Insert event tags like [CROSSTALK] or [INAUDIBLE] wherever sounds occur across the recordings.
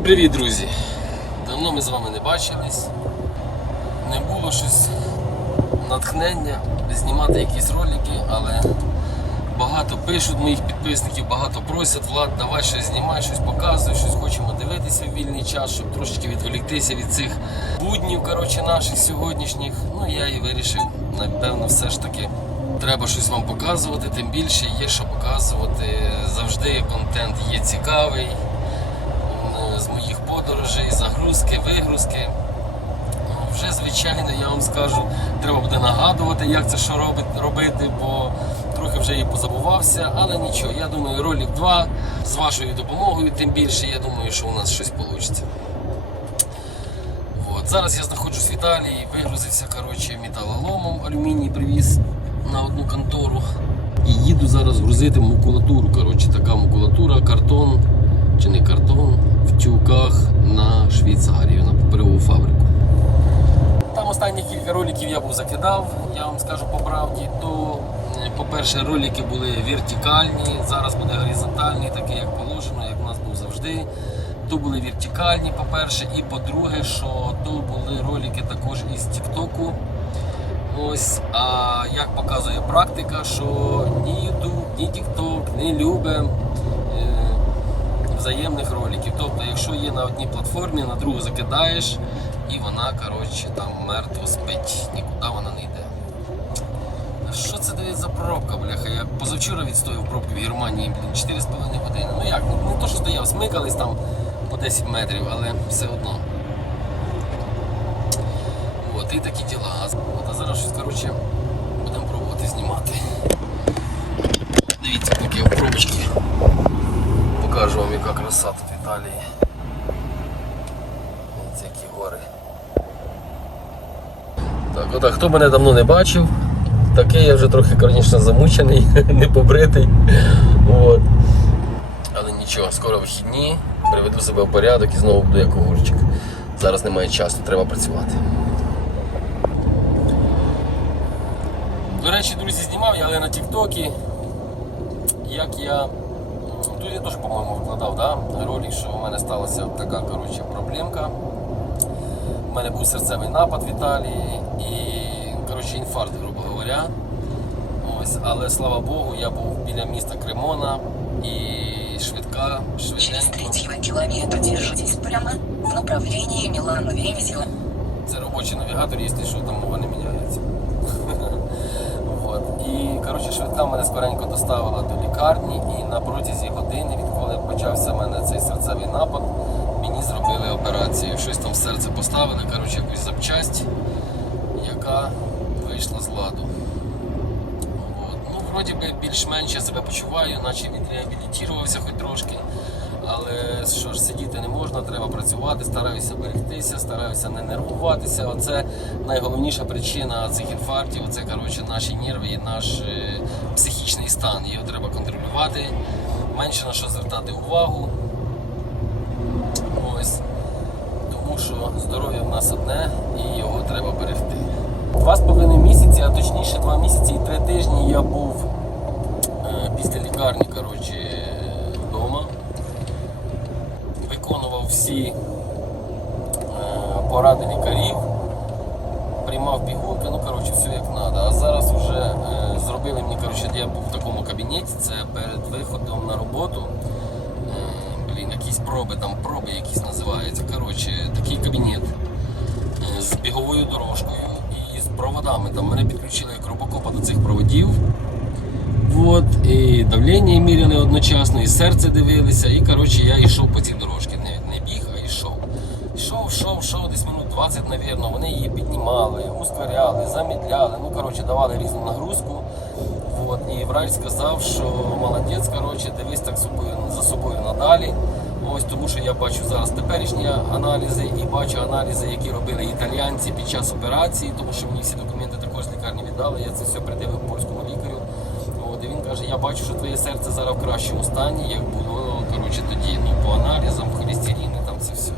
Всім привіт, друзі! Давно ми з вами не бачились. Не було щось натхнення знімати якісь ролики, але багато пишуть моїх підписників, багато просять, Влад, давай щось знімай, щось показуй, щось хочемо дивитися в вільний час, щоб трошечки відволіктися від цих буднів коротше, наших сьогоднішніх. Ну я і вирішив, напевно, все ж таки. Треба щось вам показувати, тим більше є що показувати. Завжди контент є цікавий з моїх подорожей, загрузки, вигрузки. Ну, Вже, звичайно, я вам скажу, треба буде нагадувати, як це що робити, бо трохи вже і позабувався, але нічого, я думаю, ролик 2 з вашою допомогою, тим більше, я думаю, що у нас щось вийде. От. Зараз я знаходжусь в Італії, вигрузився коротше, металоломом, алюміній привіз на одну контору. І їду зараз грузити макулатуру. Коротше, така макулатура, картон чи не картон в на Швейцарію, на паперову фабрику. Там останні кілька роликів я був закидав, я вам скажу по правді, то, по-перше, ролики були вертикальні, зараз буде горизонтальний, такий як положено, як у нас був завжди. То були вертикальні, по-перше, і по-друге, що то були ролики також із Тіктоку. Ось, а як показує практика, що ні YouTube, ні TikTok не любить взаємних роликів. Тобто, якщо є на одній платформі, на другу закидаєш, і вона коротше, там мертво спить, нікуди вона не йде. Що це дає за пробка, бляха? Я позавчора відстояв пробку в Германії, блін, 4,5 години. Ну як, не, не то, що стояв, смикались там по 10 метрів, але все одно. От, і такі діла. От, а зараз щось, коротше, будемо пробувати знімати. Дивіться, такі пробочки. Покажу вам, яка тут в Італії. Ось які гори. Так, отак, хто мене давно не бачив, такий я вже трохи, звісно, замучений, [LAUGHS] не побритий. От. Але нічого, скоро вихідні, приведу себе в порядок і знову буду як огурчик. Зараз немає часу, треба працювати. До речі, друзі, знімав я, але на Тіктокі, як я. Я теж, по-моєму, викладав да? ролик, що у мене сталася така коротше, проблемка. У мене був серцевий напад в Італії і коротше, інфаркт, грубо говоря. Ось, але слава Богу, я був біля міста Кремона і швидка, Через швиденько. держитесь прямо в направлении Милано-Венезио. Це робочий навігатор, якщо що, там мова не міняється. От. І коротше, швидка мене скоренько доставила до лікарні, і на протязі години, відколи почався в мене цей серцевий напад, мені зробили операцію. Щось там в серце поставили, коротше, якусь запчасть, яка вийшла з ладу. От. Ну, вроді би більш-менш я себе почуваю, наче відреабілітувався хоч трошки. Але що ж, сидіти не можна, треба працювати, стараюся берегтися, стараюся не нервуватися. Оце найголовніша причина цих інфарктів. Це коротше наші нерви і наш е, психічний стан. Його треба контролювати, менше на що звертати увагу. Ось. Тому що здоров'я в нас одне і його треба берегти. Два з половиною місяці, а точніше два місяці і три тижні я був е, після лікарні коротше, всі е, поради лікарів, приймав пігулки, ну коротше, все як треба. А зараз вже е, зробили мені, коротше, я був в такому кабінеті, це перед виходом на роботу. Е, Блін, якісь проби, там проби якісь називаються. Коротше, такий кабінет з біговою дорожкою і з проводами. Там мене підключили як робокопа до цих проводів. Вот, і давлення міряли одночасно, і серце дивилися, і коротше я йшов по цій дорожці. Не, не біг, а йшов. Йшов, десь минут 20, навірно, вони її піднімали, ускоряли, замідляли, ну коротше давали різну нагрузку. Вот, і врач сказав, що молодець, коротше, дивись так собою, за собою надалі. Ось тому що я бачу зараз теперішні аналізи і бачу аналізи, які робили італіянці під час операції, тому що мені всі документи також з лікарні віддали. Я це все придивив польському лікарю. От, і він каже, я бачу, що твоє серце зараз в кращому стані, як було коротше, тоді ну, по аналізам, холестерин і там це все.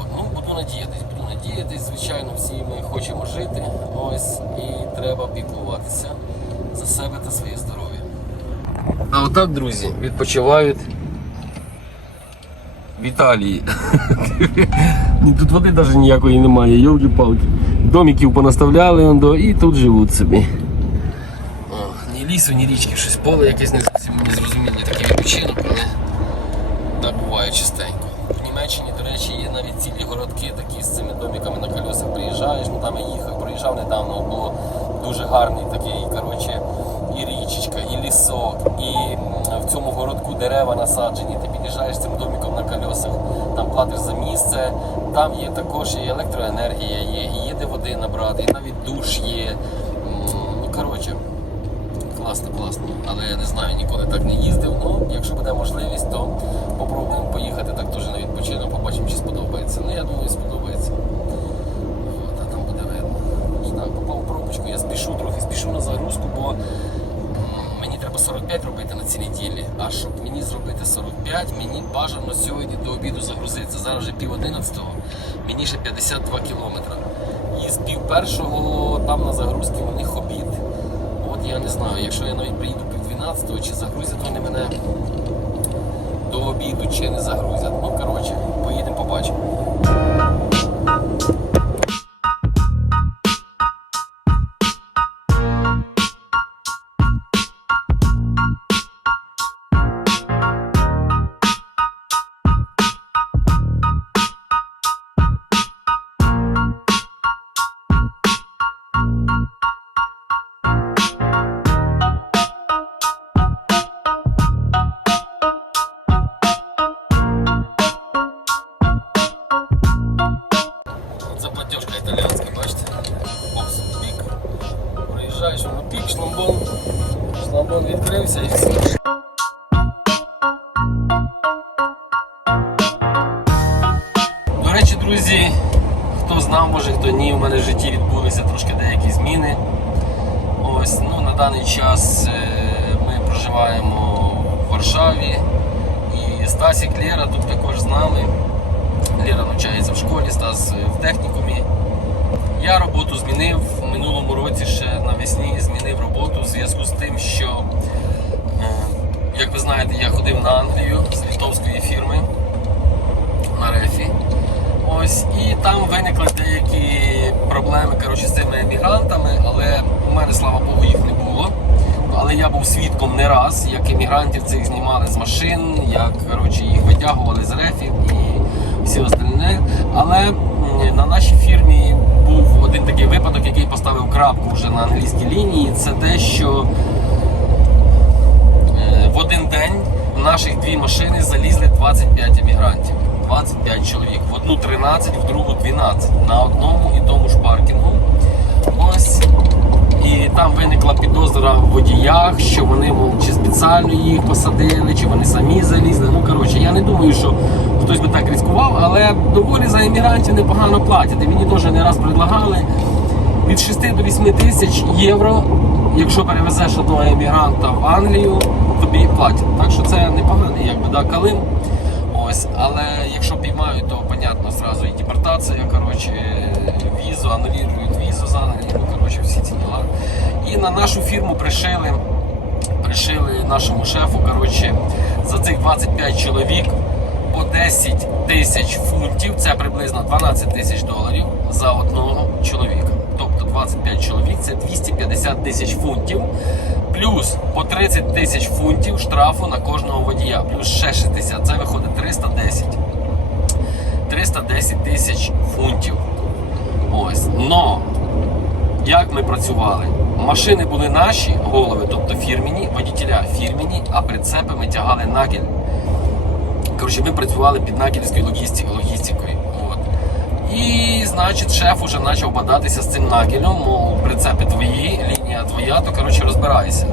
От, ну, буду надіятись, звичайно, всі ми хочемо жити. Ось, і треба піклуватися за себе та своє здоров'я. А отак, друзі, відпочивають в Італії. [LAUGHS] Тут води навіть ніякої немає, йолки-палки. Домиків понаставляли і тут живуть собі. О, ні лісу, ні річки, щось поле якесь не зовсім незрозумілий такий відпочинок, але так буває частенько. В Німеччині, до речі, є навіть цілі городки такі з цими домиками на колесах. Приїжджаєш, ну там я їхав, проїжджав недавно, було дуже гарний такий, коротше, і річечка, і лісок, і м, в цьому городку дерева насаджені. Ти під'їжджаєш цим домиком на колесах, там платиш за місце, там є також і електроенергія, є, і є де води набрати, і навіть душ є. Ну коротше. Класно, класно. Але я не знаю, ніколи так не їздив. Ну, якщо буде можливість, то попробуємо поїхати так теж на відпочинок, побачимо, чи сподобається. Ну, я думаю, сподобається. От, а там буде видно. Так, попав пробочку, я спішу трохи, спішу на загрузку, бо 45 робити на цій неділі. А щоб мені зробити 45, мені бажано сьогодні до обіду загрузитися. Зараз вже пів одинадцятого, мені ще 52 кілометри. І з пів першого там на загрузці у них обід. От я не знаю, якщо я навіть приїду пів 12 чи загрузять вони мене до обіду, чи не загрузять. Ну, коротше, поїдемо побачимо. Друзі, хто знав, може хто ні, в мене в житті відбулися трошки деякі зміни. Ось, ну, на даний час е, ми проживаємо в Варшаві. І Стасік Лєра тут також з нами. Лера навчається в школі, Стас е, в технікумі. Я роботу змінив в минулому році ще навесні змінив роботу в зв'язку з тим, що, е, як ви знаєте, я ходив на Англію з літовської фірми на рефі. Ось, і там виникли деякі проблеми коротше, з цими емігрантами, але у мене, слава Богу, їх не було. Але я був свідком не раз, як емігрантів цих знімали з машин, як коротше, їх витягували з рефів і всі остальне. Але на нашій фірмі був один такий випадок, який поставив крапку вже на англійській лінії. Це те, що Е, в один день в наших дві машини залізли 25 емігрантів. 25 чоловік. В одну 13, в другу 12. На одному і тому ж паркінгу. Ось. І там виникла підозра в водіях, що вони чи спеціально їх посадили, чи вони самі залізли. Ну коротше, я не думаю, що хтось би так ризикував, але доволі за емігрантів непогано платять. І мені теж не раз предлагали від 6 до 8 тисяч євро, якщо перевезеш одного емігранта в Англію, тобі платять. Так що це непоганий якби, да, калим. Ось, але якщо піймають, то понятно, зразу і депортація, коротше, візу, анулюють візу з ну коротше, всі ці діла. І на нашу фірму пришили, пришили нашому шефу, коротше, за цих 25 чоловік по 10 тисяч фунтів, це приблизно 12 тисяч доларів за одного чоловіка. Тобто 25 чоловік це 250 тисяч фунтів, плюс по 30 тисяч фунтів штрафу на кожного водія, плюс ще 60, це виходить 310. 310 тисяч фунтів. Ось. Но як ми працювали? Машини були наші, голови, тобто фірмені, водітеля фірмені, а прицепи ми тягали нагель. Коротше, ми працювали під нагельською логістикою. І, значить, шеф уже почав бадатися з цим нагелем, мов прицепи твої, лінія твоя, то коротше розбирайся.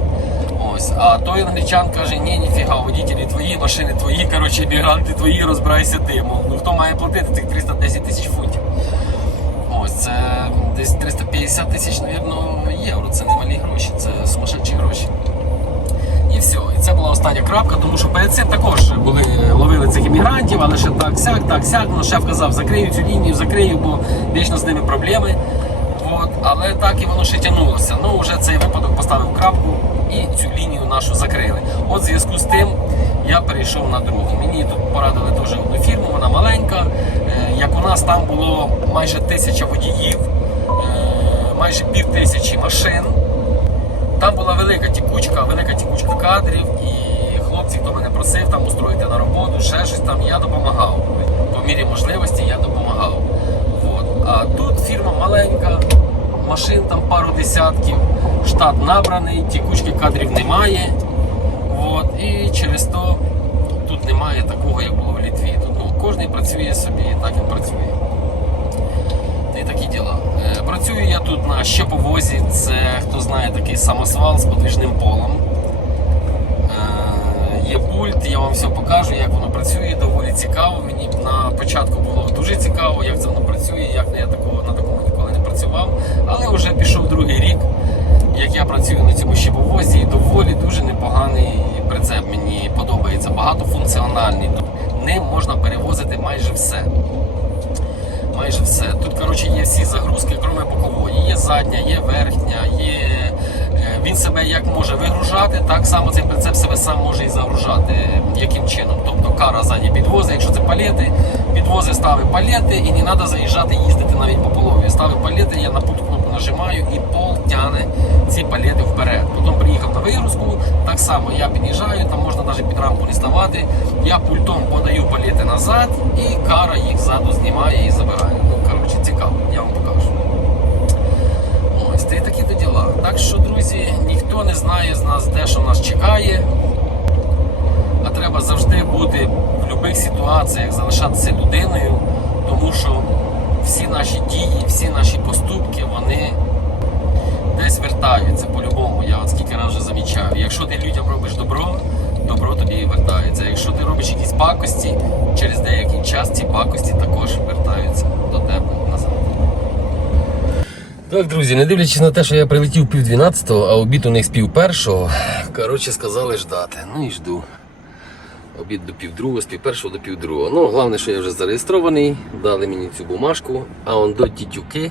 Ось. А той англічан каже, ні, ніфіга, водітелі твої, машини твої, коротше, мігранти твої, розбирайся ти. Мов, ну хто має платити цих 310 тисяч фунтів? Ось це десь 350 тисяч, мабуть, євро. Це немалі гроші, це сумасшедші гроші. І все. І це була остання крапка, тому що перед цим також були, ловили цих іммігрантів, але ще так сяк, так сяк. Ну, шеф казав, закрию цю лінію, закрию, бо вічно з ними проблеми. От, але так і воно ще тягнулося. Ну, вже цей випадок поставив крапку і цю лінію нашу закрили. От в зв'язку з тим я перейшов на другу. Мені тут порадили теж одну фірму, вона маленька. Е, Як у нас там було майже тисяча водіїв, е, майже пів тисячі машин. Там була велика тікучка, велика тікучка кадрів, і хлопці, хто мене просив там устроїти на роботу, ще щось там, я допомагав. По мірі можливості я допомагав. От. А тут фірма маленька, машин там пару десятків, штат набраний, тікучки кадрів немає. От. І через то тут немає такого, як було в Літві. Тут ну, кожен працює собі так, як працює. Й такі діла. Е, Працюю я тут на щеповозі. Це хто знає такий самосвал з подвижним полом. Е, Є пульт, я вам все покажу, як воно працює. Доволі цікаво. Мені на початку було дуже цікаво, як це воно працює, як я такого на такому ніколи не працював. Але вже пішов другий рік, як я працюю на цьому щеповозі, і доволі дуже непоганий прицеп. Мені подобається. Багатофункціональний. Ним можна перевозити майже все майже все. Тут, коротше, є всі загрузки, кроме бокової. Є задня, є верхня, є. е, Він себе як може вигружати, так само цей прицеп себе сам може і загружати. Яким чином? Тобто кара задні підвозить, якщо це палети, підвозить, ставить палети і не треба заїжджати, їздити навіть по полові. Ставить палети, я на кнопку нажимаю і пол тягне ці палети вперед. Потім приїхав на вигрузку, так само я під'їжджаю, там можна навіть під рамку не ставати. Я пультом подаю палети назад і кара їх ззаду знімає і забирає. Ну, коротше, цікаво, я вам покажу. Ось, та такі то діла. Так що, друзі, ніхто не знає з нас, де що нас чекає. А треба завжди бути в будь-яких ситуаціях, залишатися людиною, тому що всі наші дії, всі наші поступки, вони десь вертаються по-любому. Я от скільки разів вже замічаю. Якщо ти людям робиш добро, добро тобі вертається. Якщо ти робиш якісь пакості, через деякий час ці пакості також вертаються до тебе назад. Так, друзі, не дивлячись на те, що я прилетів пів 12, а обід у них з пів першого, коротше, сказали ждати. Ну і жду. Обід до півдругого, з пів першого до півдругого. Ну, головне, що я вже зареєстрований, дали мені цю бумажку, а он до ті тюки,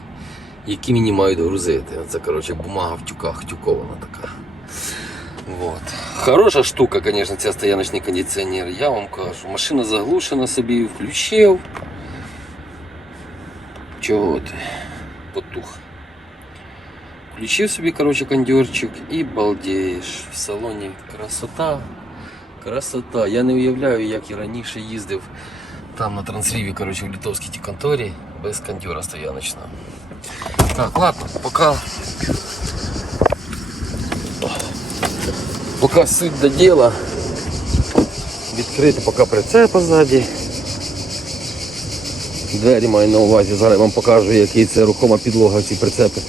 які мені мають грузити. Це, коротше, бумага в тюках, тюкована така. Вот. Хороша штука, звісно, ця стояночний кондиціонер. Я вам кажу. Машина заглушена собі, включив. Чого ти? Потух. Включив собі, коротше, кондьорчик і балдієш. В салоні красота. Красота. Я не уявляю, як я раніше їздив там на трансріві, коротше, в литовській ті конторі без кондьора стояночного. Так, ладно, пока. Пока суть до діла. Відкрити поки прицепа ззаді. Двері маю на увазі, зараз вам покажу, який це рухома підлога ці прицепи.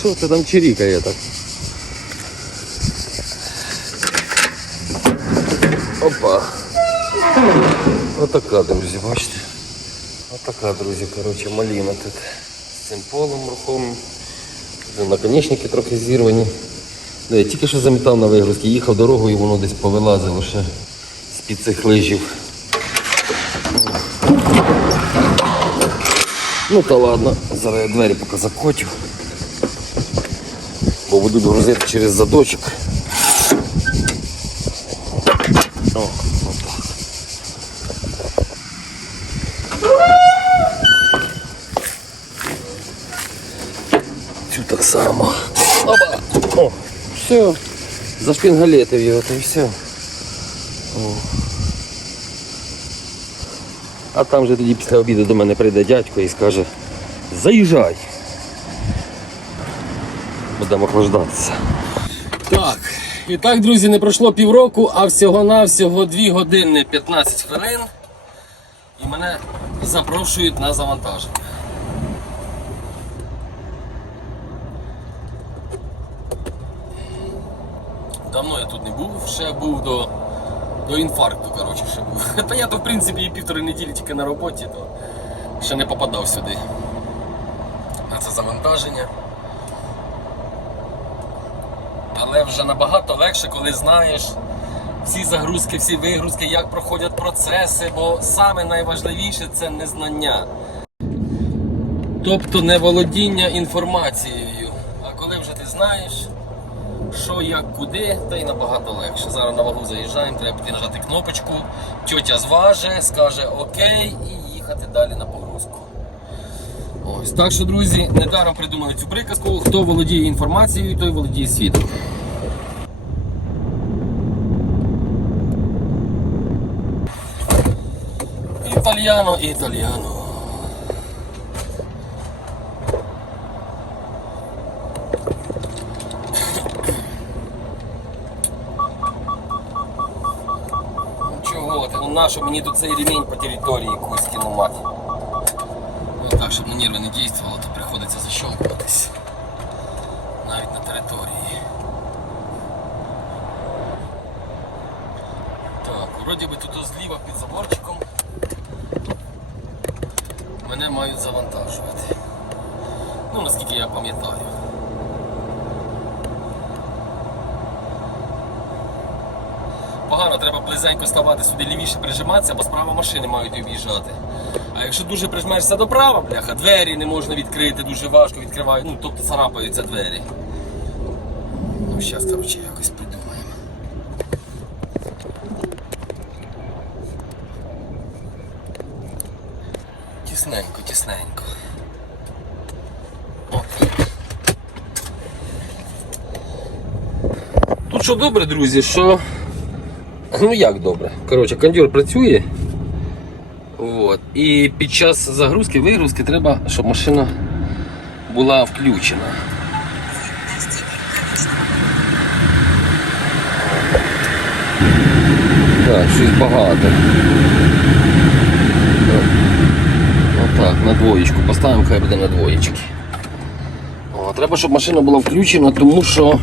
Що це там чирікає так? Отака, друзі, бачите? Отака, друзі, коротше, маліна тут з цим полом рухомим. Наконечники трохи зірвані. Я тільки що замітав на вигрузки, їхав дорогою, воно десь повилазило ще з-під цих лижів. Ну та ладно, зараз я двері поки закотю. Бо буду грузити через задочок. О, отак. Цю так само. Опа! О, все. Зашпінгалетив його, то і все. О. А там же тоді після обіду до мене прийде дядько і скаже, заїжджай. Будемо охлаждатися. Так, і так, друзі, не пройшло півроку, а всього-навсього 2 години 15 хвилин. І мене запрошують на завантаження. Давно я тут не був, ще був до, до інфаркту, коротше, ще був. [LAUGHS] Та я то в принципі і півтори неділі тільки на роботі, то ще не попадав сюди. На це завантаження. Але вже набагато легше, коли знаєш всі загрузки, всі вигрузки, як проходять процеси, бо саме найважливіше це незнання. Тобто не володіння інформацією. А коли вже ти знаєш, що, як, куди, то й набагато легше. Зараз на вагу заїжджаємо, треба піти нажати кнопочку, тьотя зваже, скаже окей і їхати далі на погрузку. Ось так що, друзі, недаром придумали цю приказку. Хто володіє інформацією, той володіє світом. Італьяно, італьяно. Ну чого ти? Ну нащо мені тут цей ремінь по території якусь кинувати. Ну так, щоб на нерви не дійствувало, то приходиться защелкуватись. Навіть на території. Так, вроді би тут зліва під заборчиком. Мене мають завантажувати. Ну, наскільки я пам'ятаю. Погано, треба близенько ставати сюди лівіше прижиматися, бо справа машини мають об'їжджати. А якщо дуже прижмешся до права, бляха, двері не можна відкрити, дуже важко відкривають, ну тобто царапаються двері. Ну, зараз, коротше, якось придумаємо. Тісненько, тісненько. Тут що добре, друзі, що. [LAUGHS] Ну як добре? Коротше, кондьор працює. От. І під час загрузки, вигрузки треба, щоб машина була включена. Так, щось багато. Отак, на двоєчку. Поставимо, хай буде на двоєчки. О, треба, щоб машина була включена, тому що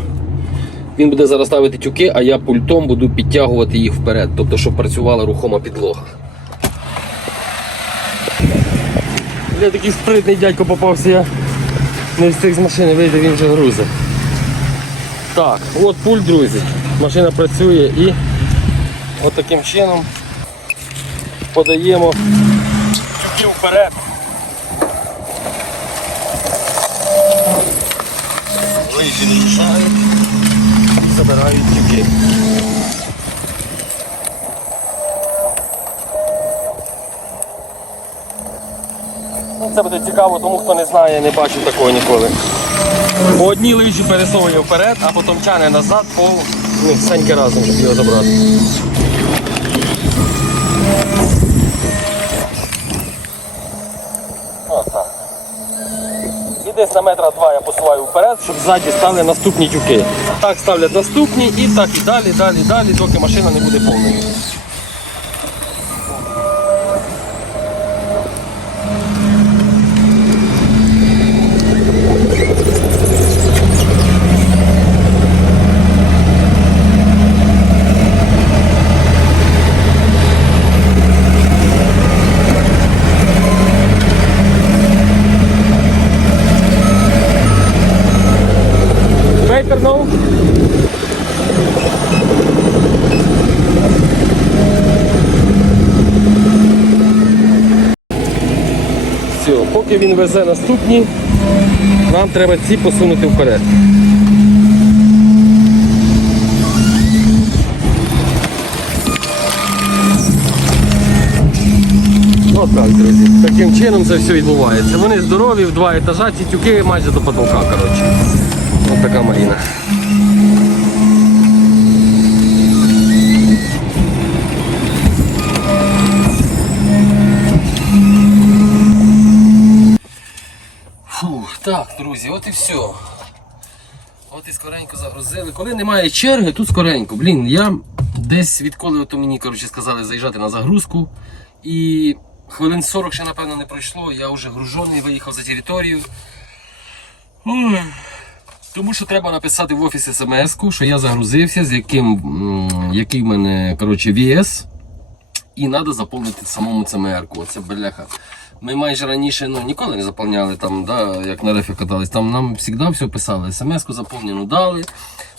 він буде зараз ставити тюки, а я пультом буду підтягувати їх вперед, тобто, щоб працювала рухома підлога. Я такий спритний дядько попався, я не встиг з машини вийти, він вже грузить. Так, от пульт, друзі. Машина працює і от таким чином подаємо тюки вперед. Лижі не мішають, забирають тюки. Ну, Це буде цікаво тому, хто не знає, не бачив такого ніколи. По одній лижі пересовує вперед, а потім тяне назад, по них саньки разом, щоб його забрати. Отак. І десь на метра два я посуваю вперед, щоб ззаді стали наступні тюки. Так ставлять наступні і так і далі, далі, далі, доки машина не буде повною. Вейпер ну. Все, поки він везе наступні, нам треба ці посунути вперед. Отак, друзі. Таким чином це все відбувається. Вони здорові в два етажа, ці тюки майже до потолка. коротше. Ось така маліна. Так, друзі, от і все. От і скоренько загрузили. Коли немає черги, тут скоренько. Блін, я десь відколи ото мені коротше, сказали заїжджати на загрузку. І хвилин 40 ще напевно не пройшло. Я вже гружений, виїхав за територію. Тому що треба написати в офіс смс-ку, що я загрузився, з яким, який в мене коротше, VS. І треба заповнити самому ЦМР-ку. Оце бляха. Ми майже раніше ну, ніколи не заповняли, там, да, як на рефі катались. Там нам завжди все писали. СМС-ку заповнену дали.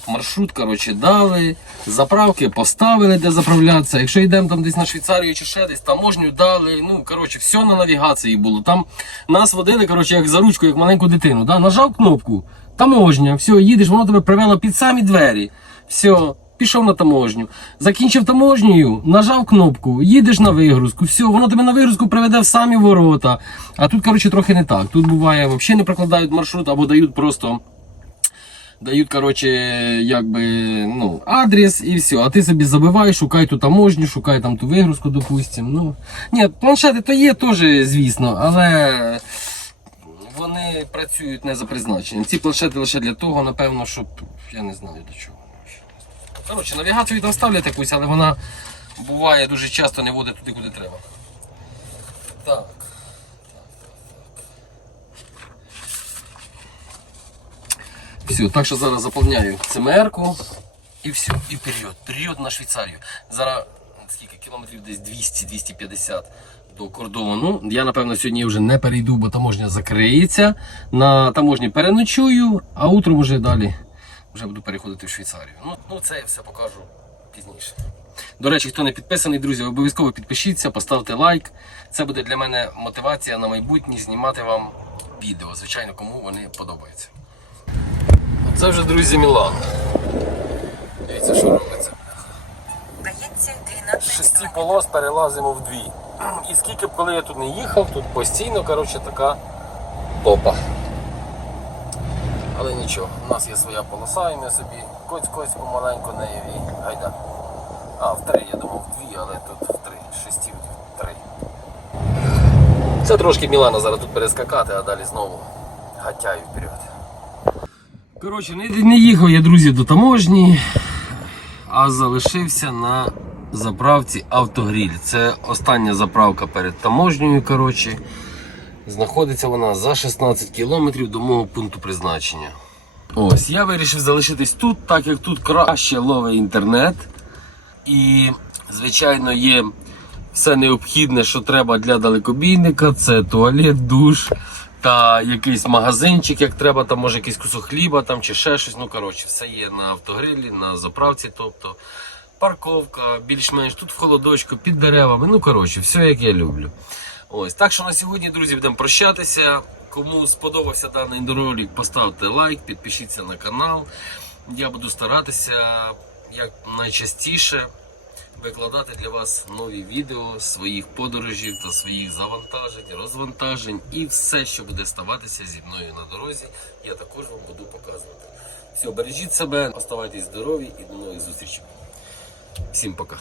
маршрут, коротше, дали, заправки поставили, де заправлятися. Якщо йдемо там десь на Швейцарію чи ще десь, таможню дали. Ну, коротше, все на навігації було. Там нас водили, коротше, як за ручку, як маленьку дитину. Да? Нажав кнопку, таможня, все, їдеш, воно тебе привело під самі двері. Все. Пішов на таможню, закінчив таможнею, нажав кнопку, їдеш на вигрузку, все, воно тебе на вигрузку приведе в самі ворота. А тут, коротше, трохи не так. Тут буває, взагалі не прокладають маршрут або дають просто дають, коротше, якби, ну, адрес і все. А ти собі забивай, шукай ту таможню, шукай там ту вигрузку, допустим. Ну, ні, планшети то є теж, звісно, але вони працюють не за призначенням. Ці планшети лише для того, напевно, щоб я не знаю для чого. Коротше, навігацію там якусь, але вона буває дуже часто не водить туди, куди треба. Так. Все, так що зараз заповняю ЦМР-ку і все, і вперед. Період на Швейцарію. Зараз скільки кілометрів десь 200-250 до кордону. Я напевно сьогодні вже не перейду, бо таможня закриється. На таможні переночую, а утром вже далі вже буду переходити в Швейцарію. Ну, ну це я все покажу пізніше. До речі, хто не підписаний, друзі, обов'язково підпишіться, поставте лайк. Це буде для мене мотивація на майбутнє знімати вам відео. Звичайно, кому вони подобаються. Це вже, друзі, Мілан. Дивіться, що робиться. Проедьте 12 З шести полос перелазимо в дві. І скільки б коли я тут не їхав, тут постійно коротше, така топа. Але нічого, у нас є своя полоса, і ми собі коць-коць помаленьку нею і гайда. А, в три, я думав в дві, але тут в три, з шести в три. Це трошки Мілана зараз тут перескакати, а далі знову гатяю вперед. Коротше, не, не їхав я, друзі, до таможні, а залишився на заправці Автогріль. Це остання заправка перед таможнею. Коротше. Знаходиться вона за 16 кілометрів до мого пункту призначення. Ось, я вирішив залишитись тут, так як тут краще ловить інтернет. І, звичайно, є все необхідне, що треба для далекобійника. Це туалет, душ та якийсь магазинчик, як треба, там може якийсь кусок хліба там, чи ще щось. Ну, коротше, все є на автогрилі, на заправці. тобто Парковка, більш-менш тут в холодочку, під деревами. Ну, коротше, все як я люблю. Ось, так що на сьогодні, друзі, будемо прощатися. Кому сподобався даний ролик, поставте лайк, підпишіться на канал. Я буду старатися як найчастіше викладати для вас нові відео своїх подорожів та своїх завантажень, розвантажень і все, що буде ставатися зі мною на дорозі, я також вам буду показувати. Все, бережіть себе, оставайтесь здорові і до нових зустрічей. Всім пока.